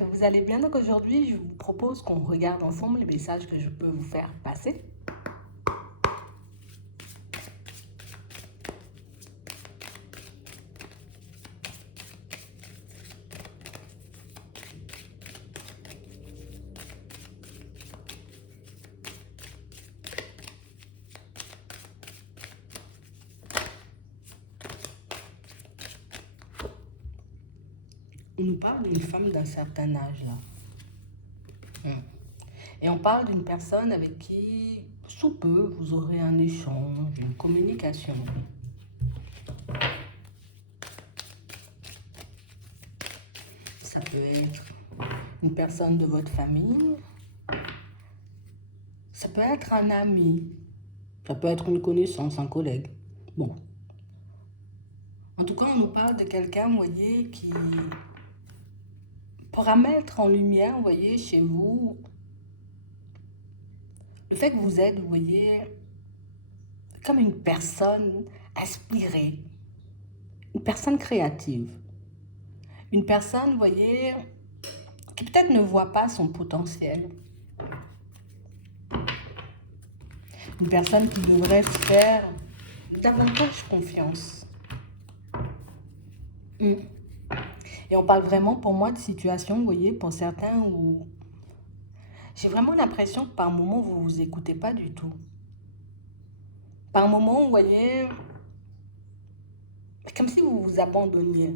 que vous allez bien. Donc aujourd'hui, je vous propose qu'on regarde ensemble les messages que je peux vous faire passer. On nous parle d'une femme d'un certain âge là. Et on parle d'une personne avec qui, sous peu, vous aurez un échange, une communication. Ça peut être une personne de votre famille. Ça peut être un ami. Ça peut être une connaissance, un collègue. Bon. En tout cas, on nous parle de quelqu'un, vous voyez, qui pourra mettre en lumière, vous voyez, chez vous, le fait que vous êtes, vous voyez, comme une personne inspirée, une personne créative, une personne, vous voyez, qui peut-être ne voit pas son potentiel, une personne qui devrait se faire davantage confiance. Et on parle vraiment pour moi de situation, vous voyez, pour certains où j'ai vraiment l'impression que par moments, vous ne vous écoutez pas du tout. Par moments, vous voyez, comme si vous vous abandonniez.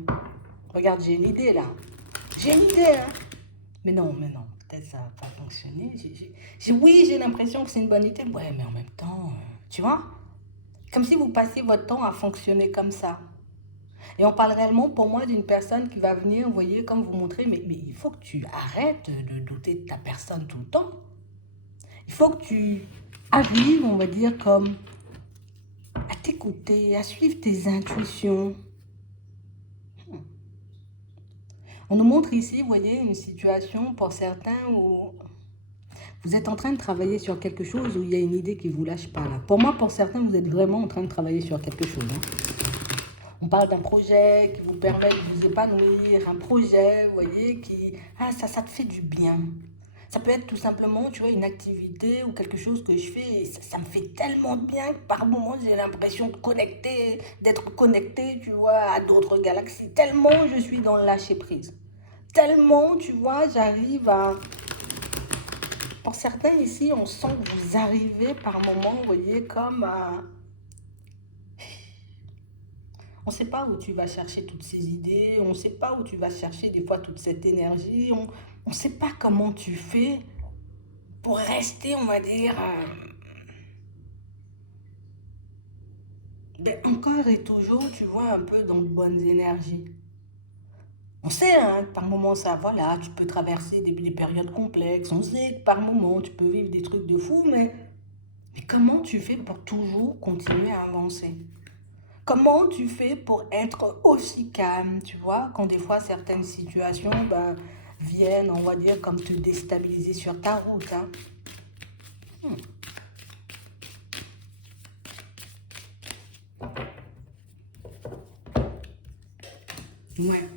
Regarde, j'ai une idée là. J'ai une idée, hein. Mais non, peut-être ça va pas fonctionner. Oui, j'ai l'impression que c'est une bonne idée. Ouais, mais en même temps, tu vois, comme si vous passiez votre temps à fonctionner comme ça. Et on parle réellement pour moi d'une personne qui va venir, vous voyez, comme vous montrer, mais il faut que tu arrêtes de douter de ta personne tout le temps. Il faut que tu arrives, on va dire, comme à t'écouter, à suivre tes intuitions. On nous montre ici, vous voyez, une situation pour certains où vous êtes en train de travailler sur quelque chose, où il y a une idée qui ne vous lâche pas là. Pour moi, pour certains, vous êtes vraiment en train de travailler sur quelque chose. On parle d'un projet qui vous permet de vous épanouir, un projet, vous voyez, qui... Ah, ça te fait du bien. Ça peut être tout simplement, tu vois, une activité ou quelque chose que je fais et ça me fait tellement de bien que par moments, j'ai l'impression d'être connecté, tu vois, à d'autres galaxies. Tellement je suis dans le lâcher-prise. Tellement, tu vois, j'arrive à... Pour certains ici, on sent que vous arrivez par moments, vous voyez, comme à... On ne sait pas où tu vas chercher toutes ces idées, on ne sait pas où tu vas chercher des fois toute cette énergie, on ne sait pas comment tu fais pour rester, on va dire, encore et toujours, tu vois, un peu dans de bonnes énergies. On sait hein, que par moments, ça, voilà, tu peux traverser des périodes complexes, on sait que par moments, tu peux vivre des trucs de fou, mais comment tu fais pour toujours continuer à avancer? Comment tu fais pour être aussi calme, tu vois, quand des fois certaines situations viennent, on va dire, comme te déstabiliser sur ta route. Hein. Ouais.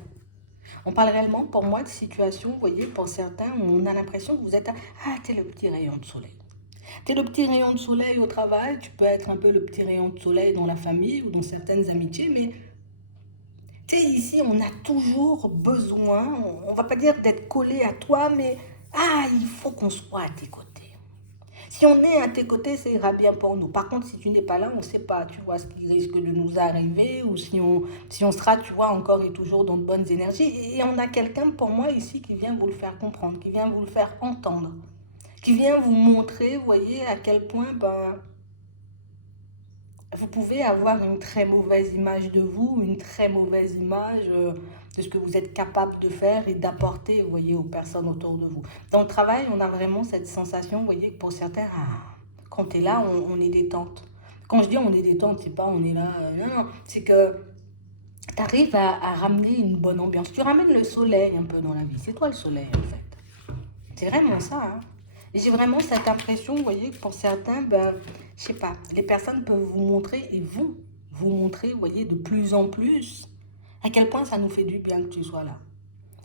On parle réellement, pour moi, de situations, vous voyez, pour certains, où on a l'impression que vous êtes, t'es le petit rayon de soleil. T'es le petit rayon de soleil au travail, tu peux être un peu le petit rayon de soleil dans la famille ou dans certaines amitiés, mais tu sais, ici, on a toujours besoin, on va pas dire d'être collé à toi, mais il faut qu'on soit à tes côtés. Si on est à tes côtés, ça ira bien pour nous. Par contre, si tu n'es pas là, on ne sait pas, tu vois, ce qui risque de nous arriver ou si on sera, tu vois, encore et toujours dans de bonnes énergies. Et on a quelqu'un pour moi ici qui vient vous le faire comprendre, qui vient vous le faire entendre, qui vient vous montrer, vous voyez, à quel point, vous pouvez avoir une très mauvaise image de vous, une très mauvaise image de ce que vous êtes capable de faire et d'apporter, vous voyez, aux personnes autour de vous. Dans le travail, on a vraiment cette sensation, vous voyez, que pour certains, quand tu es là, on est détente. Quand je dis on est détente, c'est pas on est là, non, c'est que tu arrives à ramener une bonne ambiance. Tu ramènes le soleil un peu dans la vie. C'est toi le soleil, en fait. C'est vraiment ça, hein. Et j'ai vraiment cette impression, vous voyez, que pour certains, je sais pas, les personnes peuvent vous montrer et vous montrer, vous voyez, de plus en plus à quel point ça nous fait du bien que tu sois là.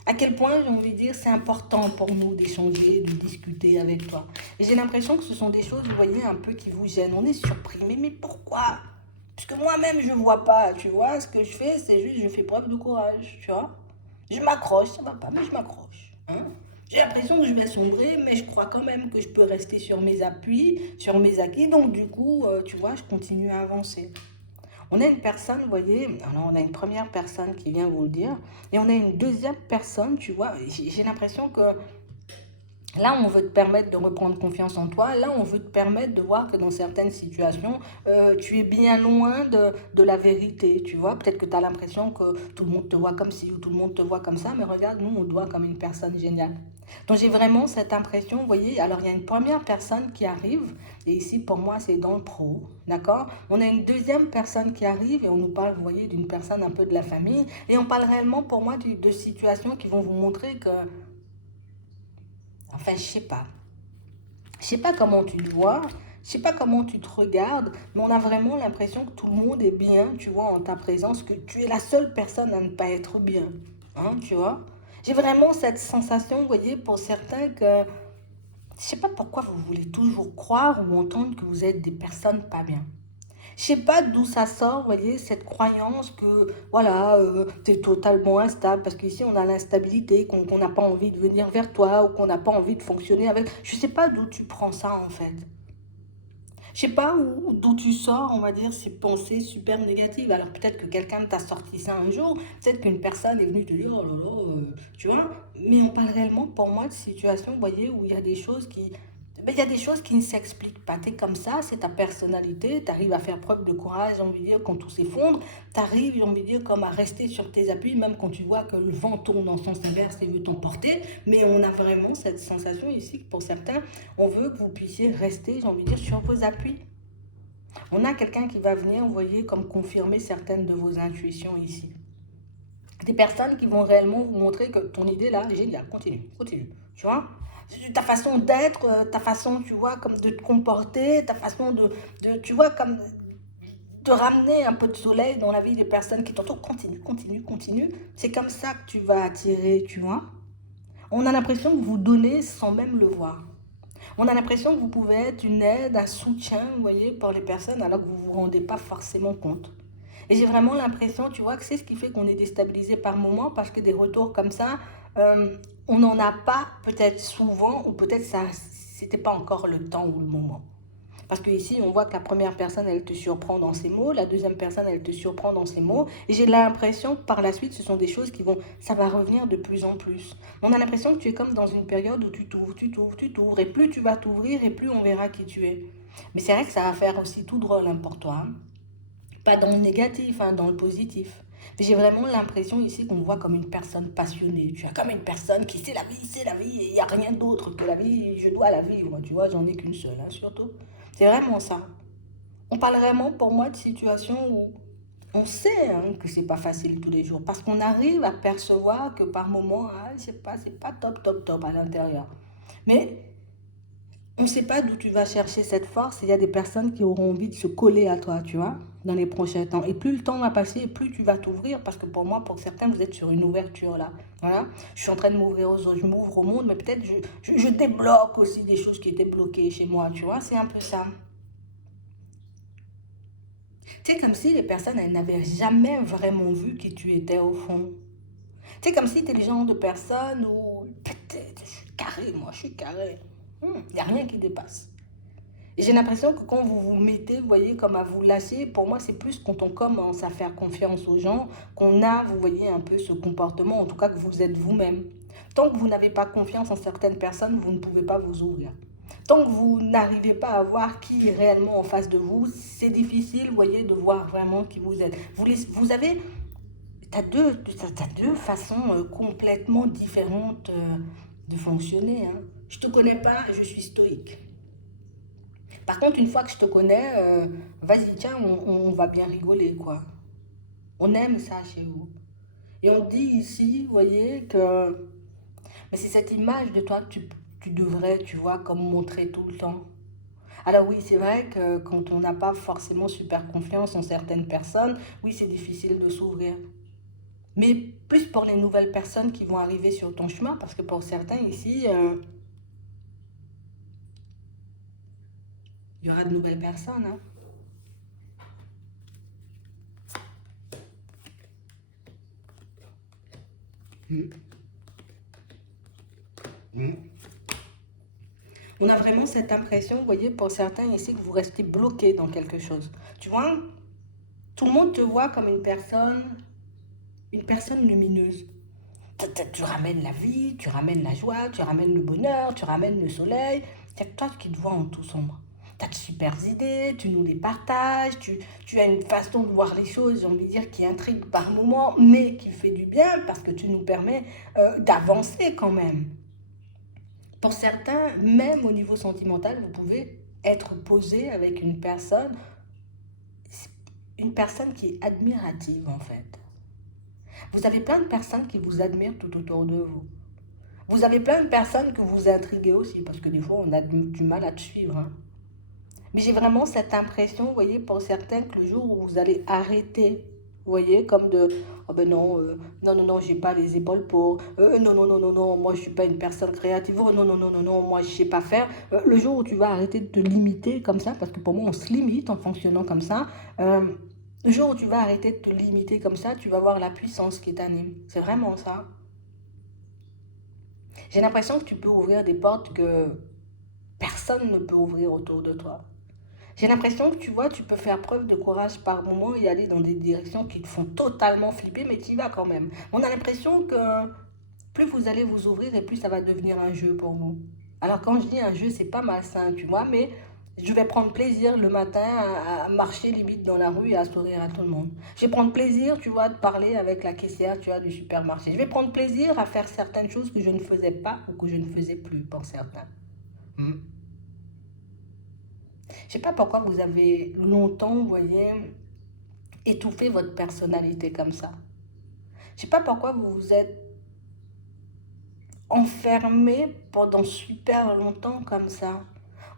À quel point, j'ai envie de dire, c'est important pour nous d'échanger, de discuter avec toi. Et j'ai l'impression que ce sont des choses, vous voyez, un peu qui vous gênent. On est surpris. Mais pourquoi? Parce que moi-même, je ne vois pas, tu vois. Ce que je fais, c'est juste, je fais preuve de courage, tu vois. Je m'accroche, ça va pas, mais je m'accroche. Hein. J'ai l'impression que je vais sombrer, mais je crois quand même que je peux rester sur mes appuis, sur mes acquis. Donc, du coup, tu vois, je continue à avancer. On a une personne, vous voyez, alors on a une première personne qui vient vous le dire, et on a une deuxième personne, tu vois, j'ai l'impression que là, on veut te permettre de reprendre confiance en toi. Là, on veut te permettre de voir que dans certaines situations, tu es bien loin de la vérité, tu vois. Peut-être que tu as l'impression que tout le monde te voit comme ci ou tout le monde te voit comme ça, mais regarde, nous, on te voit comme une personne géniale. Donc, j'ai vraiment cette impression, vous voyez. Alors, il y a une première personne qui arrive, et ici, pour moi, c'est dans le pro, d'accord. On a une deuxième personne qui arrive, et on nous parle, vous voyez, d'une personne un peu de la famille, et on parle réellement, pour moi, de situations qui vont vous montrer que, enfin, je sais pas. Je sais pas comment tu te vois, je sais pas comment tu te regardes, mais on a vraiment l'impression que tout le monde est bien, tu vois, en ta présence, que tu es la seule personne à ne pas être bien. Hein, tu vois. J'ai vraiment cette sensation, vous voyez, pour certains que je sais pas pourquoi vous voulez toujours croire ou entendre que vous êtes des personnes pas bien. Je sais pas d'où ça sort, vous voyez, cette croyance que, voilà, tu es totalement instable, parce qu'ici, on a l'instabilité, qu'on n'a pas envie de venir vers toi, ou qu'on n'a pas envie de fonctionner avec. Je sais pas d'où tu prends ça, en fait. Je sais pas d'où tu sors, on va dire, ces pensées super négatives. Alors peut-être que quelqu'un t'a sorti ça un jour, peut-être qu'une personne est venue te dire, oh là là, tu vois. Mais on parle réellement, pour moi, de situations, vous voyez, où il y a des choses qui... Ben, il y a des choses qui ne s'expliquent pas. Tu es comme ça, c'est ta personnalité, tu arrives à faire preuve de courage, j'ai envie de dire, quand tout s'effondre. Tu arrives, j'ai envie de dire, comme à rester sur tes appuis, même quand tu vois que le vent tourne en sens inverse et veut t'emporter. Mais on a vraiment cette sensation ici que pour certains, on veut que vous puissiez rester, j'ai envie de dire, sur vos appuis. On a quelqu'un qui va venir, vous voyez, comme confirmer certaines de vos intuitions ici. Des personnes qui vont réellement vous montrer que ton idée là est géniale, continue, continue, tu vois. Ta façon d'être, ta façon, tu vois, comme de te comporter, ta façon tu vois, comme de ramener un peu de soleil dans la vie des personnes qui t'entourent, continue, continue, continue. C'est comme ça que tu vas attirer, tu vois. On a l'impression que vous donnez sans même le voir. On a l'impression que vous pouvez être une aide, un soutien, vous voyez, pour les personnes, alors que vous ne vous rendez pas forcément compte. Et j'ai vraiment l'impression, tu vois, que c'est ce qui fait qu'on est déstabilisé par moments, parce que des retours comme ça, on n'en a pas peut-être souvent, ou peut-être ça, c'était pas encore le temps ou le moment. Parce que ici, on voit que la première personne, elle te surprend dans ses mots, la deuxième personne, elle te surprend dans ses mots. Et j'ai l'impression que par la suite, ce sont des choses qui vont, ça va revenir de plus en plus. On a l'impression que tu es comme dans une période où tu t'ouvres, tu t'ouvres, tu t'ouvres. Et plus tu vas t'ouvrir, et plus on verra qui tu es. Mais c'est vrai que ça va faire aussi tout drôle hein, pour toi. Hein. Pas dans le négatif, hein, dans le positif. Mais j'ai vraiment l'impression ici qu'on me voit comme une personne passionnée. Tu vois, comme une personne qui c'est la vie, et il n'y a rien d'autre que la vie, je dois la vivre. Tu vois, j'en ai qu'une seule, hein, surtout. C'est vraiment ça. On parle vraiment pour moi de situations où on sait hein, que c'est pas facile tous les jours. Parce qu'on arrive à percevoir que par moments, ah, c'est pas top, top, top à l'intérieur. Mais on ne sait pas d'où tu vas chercher cette force. Il y a des personnes qui auront envie de se coller à toi, tu vois, dans les prochains temps. Et plus le temps va passer, et plus tu vas t'ouvrir. Parce que pour moi, pour certains, vous êtes sur une ouverture là. Voilà. Je suis en train de m'ouvrir aux autres, je m'ouvre au monde, mais peut-être je débloque aussi des choses qui étaient bloquées chez moi, tu vois. C'est un peu ça. C'est comme si les personnes, elles n'avaient jamais vraiment vu qui tu étais au fond. C'est comme si tu es le genre de personne où peut-être je suis carré, moi, je suis carré. Il n'y a rien qui dépasse. Et j'ai l'impression que quand vous vous mettez, vous voyez, comme à vous lâcher, pour moi, c'est plus quand on commence à faire confiance aux gens qu'on a, vous voyez, un peu ce comportement, en tout cas que vous êtes vous-même. Tant que vous n'avez pas confiance en certaines personnes, vous ne pouvez pas vous ouvrir. Tant que vous n'arrivez pas à voir qui est réellement en face de vous, c'est difficile, vous voyez, de voir vraiment qui vous êtes. Vous avez, t'as deux façons complètement différentes de fonctionner. Hein. Je te connais pas, je suis stoïque. Par contre, une fois que je te connais, vas-y, tiens, on va bien rigoler, quoi. On aime ça chez vous. Et on dit ici, vous voyez, que mais c'est cette image de toi que tu devrais, tu vois, comme montrer tout le temps. Alors oui, c'est vrai que quand on n'a pas forcément super confiance en certaines personnes, oui, c'est difficile de s'ouvrir. Mais plus pour les nouvelles personnes qui vont arriver sur ton chemin, parce que pour certains ici, il y aura de nouvelles personnes. Hein. Mm. Mm. On a vraiment cette impression, vous voyez, pour certains ici, que vous restez bloqué dans quelque chose. Tu vois, tout le monde te voit comme une personne lumineuse. Tu ramènes la vie, tu ramènes la joie, tu ramènes le bonheur, tu ramènes le soleil. C'est toi qui te vois en tout sombre. Tu as de super idées, tu nous les partages, tu as une façon de voir les choses, j'ai envie de dire, qui intrigue par moments, mais qui fait du bien parce que tu nous permets d'avancer quand même. Pour certains, même au niveau sentimental, vous pouvez être posé avec une personne qui est admirative en fait. Vous avez plein de personnes qui vous admirent tout autour de vous. Vous avez plein de personnes que vous intriguez aussi, parce que des fois, on a du mal à te suivre. Hein. Mais j'ai vraiment cette impression, vous voyez, pour certains, que le jour où vous allez arrêter, vous voyez, comme de, oh ben non, non, j'ai pas les épaules pour, non, moi je suis pas une personne créative, oh non, moi je sais pas faire. Le jour où tu vas arrêter de te limiter comme ça, parce que pour moi on se limite en fonctionnant comme ça, le jour où tu vas arrêter de te limiter comme ça, tu vas voir la puissance qui t'anime. C'est vraiment ça. J'ai l'impression que tu peux ouvrir des portes que personne ne peut ouvrir autour de toi. J'ai l'impression que tu vois, tu peux faire preuve de courage par moment et aller dans des directions qui te font totalement flipper, mais tu y vas quand même. On a l'impression que plus vous allez vous ouvrir et plus ça va devenir un jeu pour vous. Alors quand je dis un jeu, c'est pas malsain, tu vois, mais je vais prendre plaisir le matin à marcher limite dans la rue et à sourire à tout le monde. Je vais prendre plaisir, tu vois, de parler avec la caissière, tu vois, du supermarché. Je vais prendre plaisir à faire certaines choses que je ne faisais pas ou que je ne faisais plus pour certains. Hmm. Je sais pas pourquoi vous avez longtemps, vous voyez, étouffé votre personnalité comme ça. Je sais pas pourquoi vous vous êtes enfermé pendant super longtemps comme ça.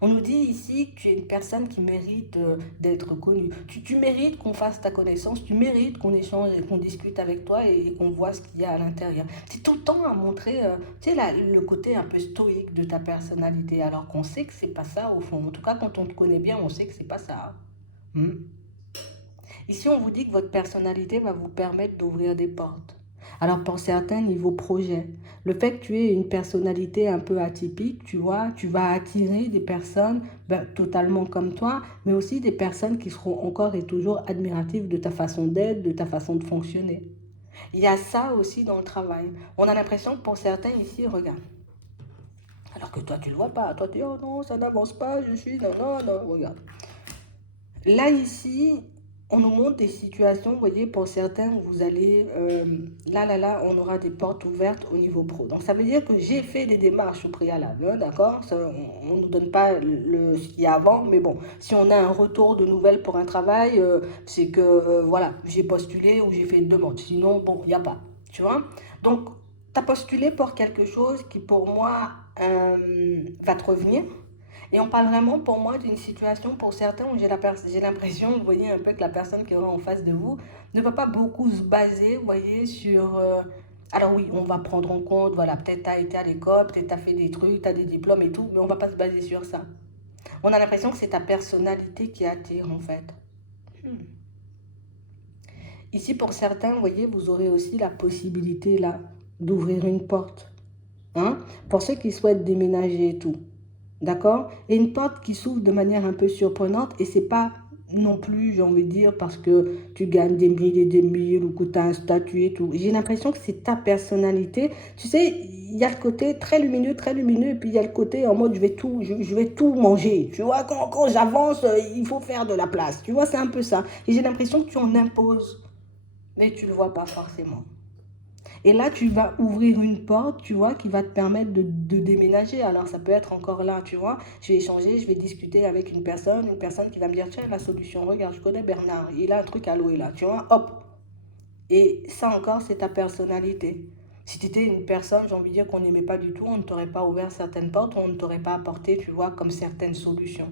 On nous dit ici que tu es une personne qui mérite d'être connue. Tu mérites qu'on fasse ta connaissance, tu mérites qu'on échange et qu'on discute avec toi et qu'on voit ce qu'il y a à l'intérieur. C'est tout le temps à montrer tu sais, le côté un peu stoïque de ta personnalité, alors qu'on sait que c'est pas ça au fond. En tout cas, quand on te connaît bien, on sait que c'est pas ça. Hmm. Ici, on vous dit que votre personnalité va vous permettre d'ouvrir des portes. Alors pour certains, niveau projet, le fait que tu aies une personnalité un peu atypique, tu vois, tu vas attirer des personnes totalement comme toi, mais aussi des personnes qui seront encore et toujours admiratives de ta façon d'être, de ta façon de fonctionner. Il y a ça aussi dans le travail. On a l'impression que pour certains ici, regarde, alors que toi tu le vois pas, toi tu dis oh non, ça n'avance pas, je suis non, regarde. Là, ici, on nous montre des situations, vous voyez, pour certains, où vous allez, là, on aura des portes ouvertes au niveau pro. Donc, ça veut dire que j'ai fait des démarches au préalable, hein, d'accord? On ne nous donne pas ce qu'il y a avant, mais bon, si on a un retour de nouvelles pour un travail, c'est que, voilà, j'ai postulé ou j'ai fait une demande. Sinon, bon, il n'y a pas, tu vois? Donc, tu as postulé pour quelque chose qui, pour moi, va te revenir. Et on parle vraiment pour moi d'une situation pour certains où j'ai l'impression, vous voyez un peu que la personne qui est en face de vous ne va pas beaucoup se baser, vous voyez, sur... alors oui, on va prendre en compte, voilà, peut-être tu as été à l'école, peut-être tu as fait des trucs, tu as des diplômes et tout, mais on ne va pas se baser sur ça. On a l'impression que c'est ta personnalité qui attire en fait. Hmm. Ici, pour certains, vous voyez, vous aurez aussi la possibilité là d'ouvrir une porte. Hein, pour ceux qui souhaitent déménager et tout. D'accord? Et une porte qui s'ouvre de manière un peu surprenante et c'est pas non plus, j'ai envie de dire, parce que tu gagnes des milliers et des milliers ou que tu as un statut et tout. J'ai l'impression que c'est ta personnalité. Tu sais, il y a le côté très lumineux, et puis il y a le côté en mode je vais tout manger. Tu vois, quand j'avance, il faut faire de la place. Tu vois, c'est un peu ça. Et j'ai l'impression que tu en imposes, mais tu le vois pas forcément. Et là, tu vas ouvrir une porte, tu vois, qui va te permettre de déménager. Alors, ça peut être encore là, tu vois. Je vais échanger, je vais discuter avec une personne qui va me dire, tiens, la solution, regarde, je connais Bernard, il a un truc à louer là, tu vois, hop. Et ça encore, c'est ta personnalité. Si tu étais une personne, j'ai envie de dire qu'on n'aimait pas du tout, on ne t'aurait pas ouvert certaines portes, on ne t'aurait pas apporté, tu vois, comme certaines solutions.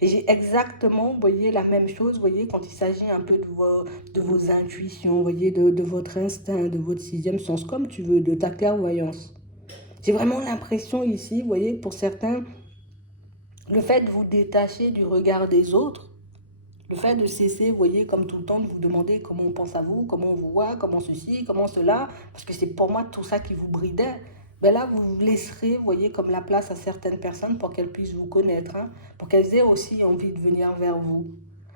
Et j'ai exactement, vous voyez, la même chose, vous voyez, quand il s'agit un peu de vos intuitions, vous voyez, de votre instinct, de votre sixième sens, comme tu veux, de ta clairvoyance. J'ai vraiment l'impression ici, vous voyez, pour certains, le fait de vous détacher du regard des autres, le fait de cesser, vous voyez, comme tout le temps, de vous demander comment on pense à vous, comment on vous voit, comment ceci, comment cela, parce que c'est pour moi tout ça qui vous bridait. Ben là, vous laisserez, vous voyez, comme la place à certaines personnes pour qu'elles puissent vous connaître, hein, pour qu'elles aient aussi envie de venir vers vous.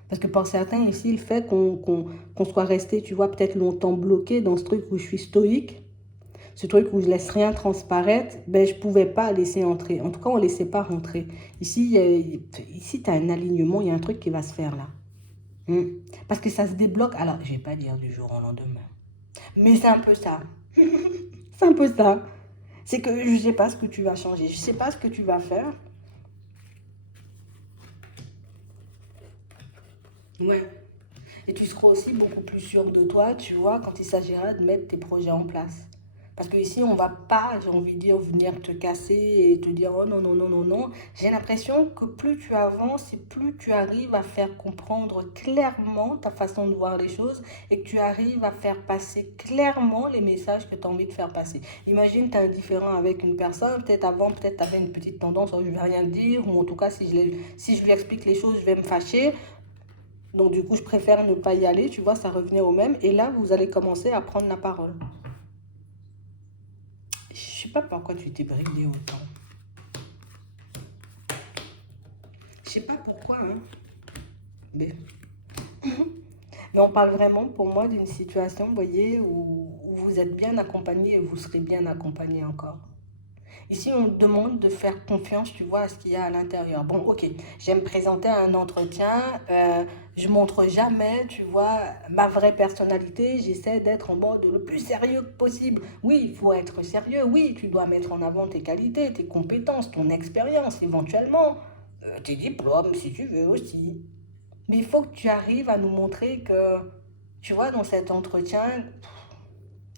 Parce que pour certains ici, le fait qu'on soit resté, tu vois, peut-être longtemps bloqué dans ce truc où je suis stoïque, ce truc où je laisse rien transparaître, ben je pouvais pas laisser entrer. En tout cas, on ne laissait pas rentrer. Ici, ici tu as un alignement, il y a un truc qui va se faire là. Parce que ça se débloque. Alors, je ne vais pas dire du jour au lendemain. Mais c'est un peu ça. C'est un peu ça. C'est que je ne sais pas ce que tu vas changer. Je ne sais pas ce que tu vas faire. Ouais. Et tu seras aussi beaucoup plus sûr de toi, tu vois, quand il s'agira de mettre tes projets en place. Parce que ici, on ne va pas, j'ai envie de dire, venir te casser et te dire oh non, non, non, non, non. J'ai l'impression que plus tu avances et plus tu arrives à faire comprendre clairement ta façon de voir les choses et que tu arrives à faire passer clairement les messages que tu as envie de faire passer. Imagine, tu es indifférent avec une personne, peut-être avant, peut-être tu avais une petite tendance, oh, je ne vais rien dire, ou en tout cas, si je lui explique les choses, je vais me fâcher. Donc du coup, je préfère ne pas y aller, tu vois, ça revenait au même. Et là, vous allez commencer à prendre la parole. Je sais pas pourquoi tu t'es bridé autant. Je sais pas pourquoi, hein. Mais, mais on parle vraiment pour moi d'une situation, vous voyez, où vous êtes bien accompagné et vous serez bien accompagné encore. Ici, on demande de faire confiance, tu vois, à ce qu'il y a à l'intérieur. Bon, ok, j'aime me présenter à un entretien, je montre jamais, tu vois, ma vraie personnalité, j'essaie d'être en mode le plus sérieux possible. Oui, il faut être sérieux, oui, tu dois mettre en avant tes qualités, tes compétences, ton expérience, éventuellement, tes diplômes, si tu veux aussi. Mais il faut que tu arrives à nous montrer que, tu vois, dans cet entretien,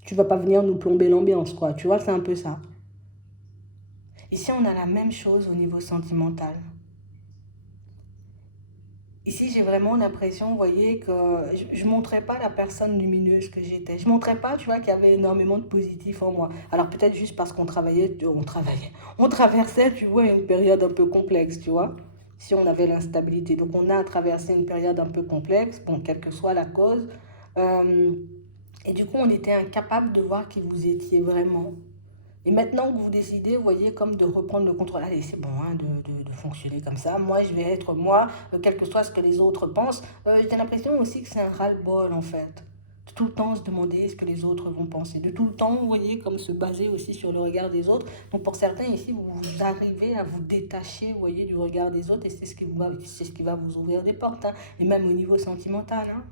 tu vas pas venir nous plomber l'ambiance, quoi. Tu vois, c'est un peu ça. Ici, on a la même chose au niveau sentimental. Ici, j'ai vraiment l'impression, vous voyez, que je ne montrais pas la personne lumineuse que j'étais. Je ne montrais pas, tu vois, qu'il y avait énormément de positif en moi. Alors peut-être juste parce on traversait, tu vois, une période un peu complexe, tu vois, si on avait l'instabilité. Donc on a traversé une période un peu complexe, bon, quelle que soit la cause. Euh, et du coup, on était incapable de voir qui vous étiez vraiment. Et maintenant que vous décidez, vous voyez, comme de reprendre le contrôle, allez, c'est bon, hein, de fonctionner comme ça. Moi, je vais être moi, quel que soit ce que les autres pensent. J'ai l'impression aussi que c'est un ras-le-bol, en fait. De tout le temps se demander ce que les autres vont penser. De tout le temps, vous voyez, comme se baser aussi sur le regard des autres. Donc, pour certains ici, vous arrivez à vous détacher, vous voyez, du regard des autres et c'est ce qui va vous ouvrir des portes, hein. Et même au niveau sentimental, hein.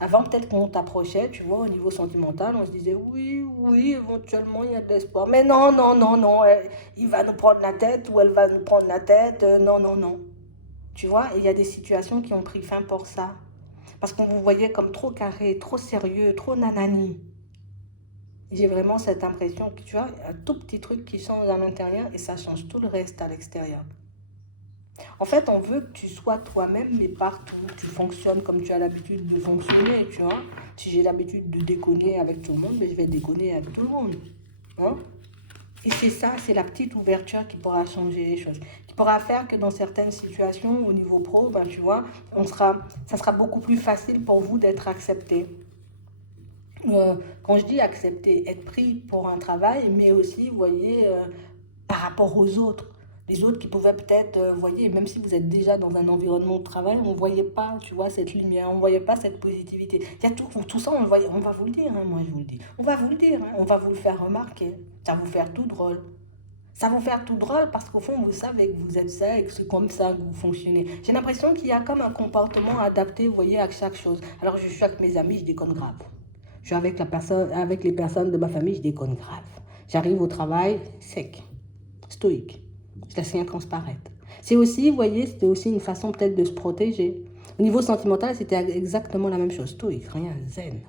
Avant, peut-être qu'on t'approchait, tu vois, au niveau sentimental, on se disait oui, oui, éventuellement, il y a de l'espoir. Mais non, non, non, non, il va nous prendre la tête ou elle va nous prendre la tête. Non, non, non. Tu vois, il y a des situations qui ont pris fin pour ça. Parce qu'on vous voyait comme trop carré, trop sérieux, trop nanani. J'ai vraiment cette impression que, tu vois, un tout petit truc qui change à l'intérieur et ça change tout le reste à l'extérieur. En fait, on veut que tu sois toi-même, mais partout. Tu fonctionnes comme tu as l'habitude de fonctionner, tu vois. Si j'ai l'habitude de déconner avec tout le monde, mais je vais déconner avec tout le monde. Hein? Et c'est ça, c'est la petite ouverture qui pourra changer les choses. Qui pourra faire que dans certaines situations, au niveau pro, ben, tu vois, ça sera beaucoup plus facile pour vous d'être accepté. Quand je dis accepter, être pris pour un travail, mais aussi, vous voyez, par rapport aux autres. Les autres qui pouvaient peut-être, vous voyez, même si vous êtes déjà dans un environnement de travail, on ne voyait pas, tu vois, cette lumière, on ne voyait pas cette positivité. Il y a tout ça, on le voyait, on va vous le dire, hein, moi je vous le dis. On va vous le dire, hein, on va vous le faire remarquer. Ça va vous faire tout drôle. Ça va vous faire tout drôle parce qu'au fond, vous savez que vous êtes ça et que c'est comme ça que vous fonctionnez. J'ai l'impression qu'il y a comme un comportement adapté, vous voyez, à chaque chose. Alors je suis avec mes amis, je déconne grave. Je suis avec avec les personnes de ma famille, je déconne grave. J'arrive au travail, sec, stoïque. Je laisse rien transparaître. C'est aussi, vous voyez, c'était aussi une façon peut-être de se protéger. Au niveau sentimental, c'était exactement la même chose. Stoïque, rien, zen.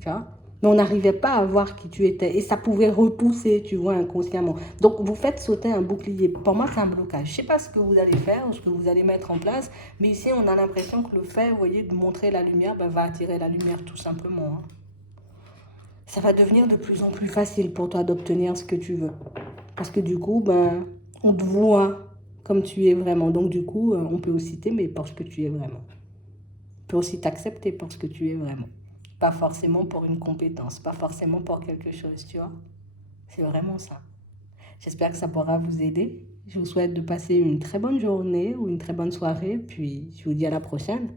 Tu vois? Mais on n'arrivait pas à voir qui tu étais. Et ça pouvait repousser, tu vois, inconsciemment. Donc, vous faites sauter un bouclier. Pour moi, c'est un blocage. Je ne sais pas ce que vous allez faire ou ce que vous allez mettre en place. Mais ici, on a l'impression que le fait, vous voyez, de montrer la lumière, ben, va attirer la lumière, tout simplement. Hein. Ça va devenir de plus en plus facile pour toi d'obtenir ce que tu veux. Parce que du coup, ben, on te voit comme tu es vraiment. Donc, du coup, on peut aussi t'aimer pour ce que tu es vraiment. On peut aussi t'accepter pour ce que tu es vraiment. Pas forcément pour une compétence, pas forcément pour quelque chose, tu vois. C'est vraiment ça. J'espère que ça pourra vous aider. Je vous souhaite de passer une très bonne journée ou une très bonne soirée, puis je vous dis à la prochaine.